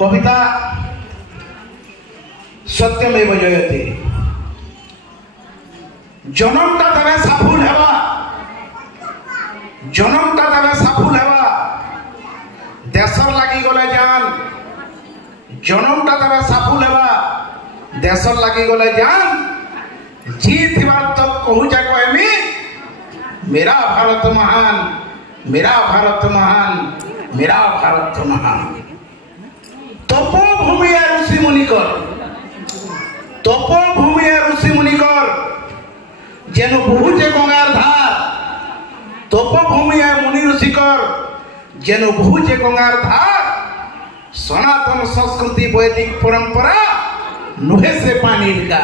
कविता सत्यमेव जयते जनमटा तबे सफल हेबा जनमटा तबे सफल हेबा देशर लागि गले जान जनमटा तबे सफल हेबा देशर लागि गले जान जी थिबार तो कहू जा कहमी मेरा भारत महान मेरा भारत महान मेरा भारत महान तपोभूमि ऋषि मुनिकर तपोभूमि ऋषि मुनिकर जेन बहुजे गंगार धार तपोभूमि मुनि ऋषिकर जेन बहुजे गंगार धार सनातन संस्कृति वैदिक परंपरा नुहे से पानी का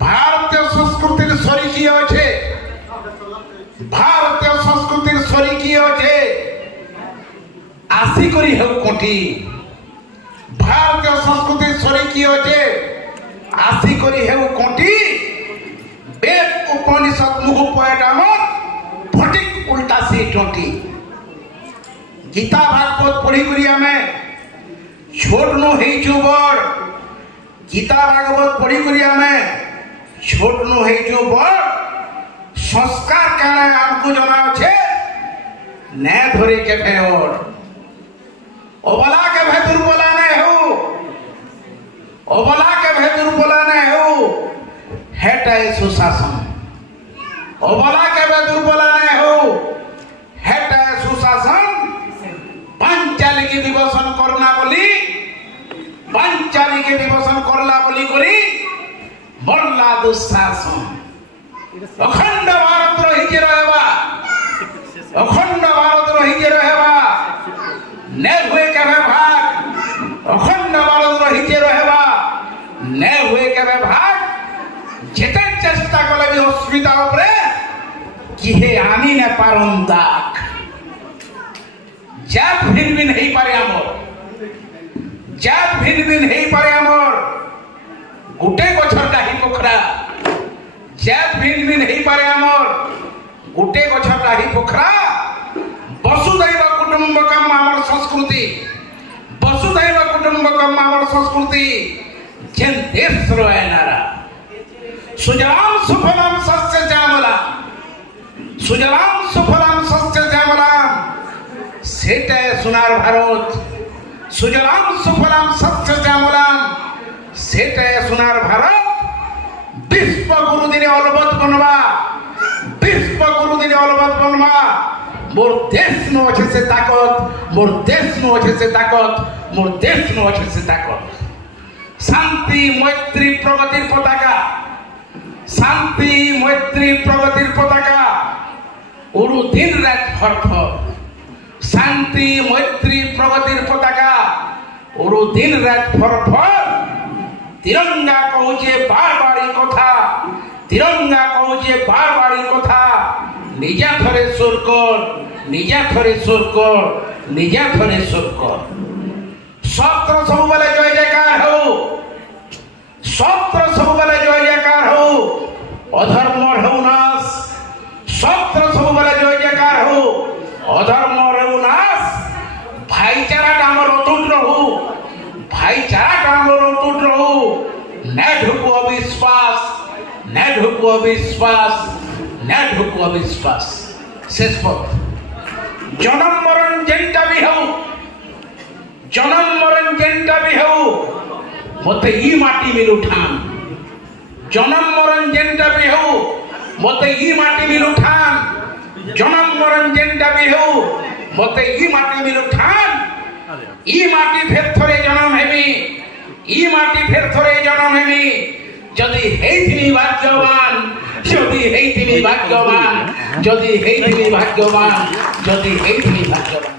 भारतीय संस्कृति सरीकी अच्छे भारतीय संस्कृति सरीकी अच्छे आसी करी हेउ कोठी भारतीय संस्कृति सरीकी अच्छे आसी करी हेउ कोठी वेद उपनिषद मुह पयडाम फटिक उल्टा सी टोटी गीता भागवत पढ़ी करी हमें छोट नो हेइ जो बड़ गीता भागवत पढ़ी करी हमें छोट नो है जो बड़ संस्कार कहना हमको जना छे ने धरे के भेड़ ओबला के भे दुर्बला ने हो ओबला के भे दुर्बला ने हो हेटा सुशासन ओबला के भे दुर्बला ने हो हेटा सुशासन पंचालिकी दिवसन करना बोली पंचालिकी दिवसन करला बोली करी बल्ला दुशासन अखंड भारत रही रहेबा अखंड भारत रही रहेबा ने हुए केबे भाग अखंड भारत रही रहेबा ने हुए केबे भाग जेते चेष्टा कले भी अस्मिता उपरे कि हे आनी ने पारम दाग जात भिन्न भी नहीं पारे हमर जात भिन्न भी नहीं पारे हमर गुटे गछर डाही पोखरा जात भिन्न भी नहीं पारे हमर गुटे गछर डाही पोखरा वसुधैव कुटुंबकम हमर संस्कृति वसुधैव कुटुंबकम हमर संस्कृति जेन देश रहे नारा सुजलाम सुफलाम सस्य श्यामलाम सुजलाम सुफलाम सस्य श्यामलाम सेटे सोनार भारत सुजलाम सुफलाम सस्य श्यामलाम सेटे सोनार भारत विश्व गुरु दिने अलबत बनवा विश्व गुरु दिने अलबत बनवा मोर देश नो अच्छे से ताकत मोर देश नो अच्छे से ताकत मोर देश नो अच्छे से ताकत शांति मैत्री प्रगतिर पताका शांति मैत्री प्रगतिर पताका उड़ू दिन रात फरफर शांति मैत्री प्रगतिर पताका उड़ू दिन रात फरफर तिरंगा कहूचे बार बारी कथा तिरंगा कहूचे बार बारी कथा निजा थरे सुर कर निजा थरे सुर कर निजा थरे सुर कर सत्र सब बेले जय जयकार हो सत्र सब बेले जय जयकार हो अधर्म हो नाश सत्र सब बेले जय जयकार हो अधर्म हो नाश भाईचारा डामर अटूट रहू भाईचारा डामर अटूट रहू न ढुको अविश्वास न ढुको अविश्वास न ढुको अविश्वास शेष पद जन्म मरण जेंटा भी हो जन्म मरण जेंटा भी हो मते ई माटी मिल उठान जन्म मरण जेंटा भी हो मते ई माटी मिल उठान जन्म मरण जेंटा भी हो मते ई माटी मिल उठान ई माटी फेर थरे जन्म हेमी ई माटी फेर थरे जन्म हेमी जदि हेइथिनी भाग्यवान जदि हेइथिनी भाग्यवान जदि हेइथिनी भाग्यवान जदि हेइथिनी भाग्यवान।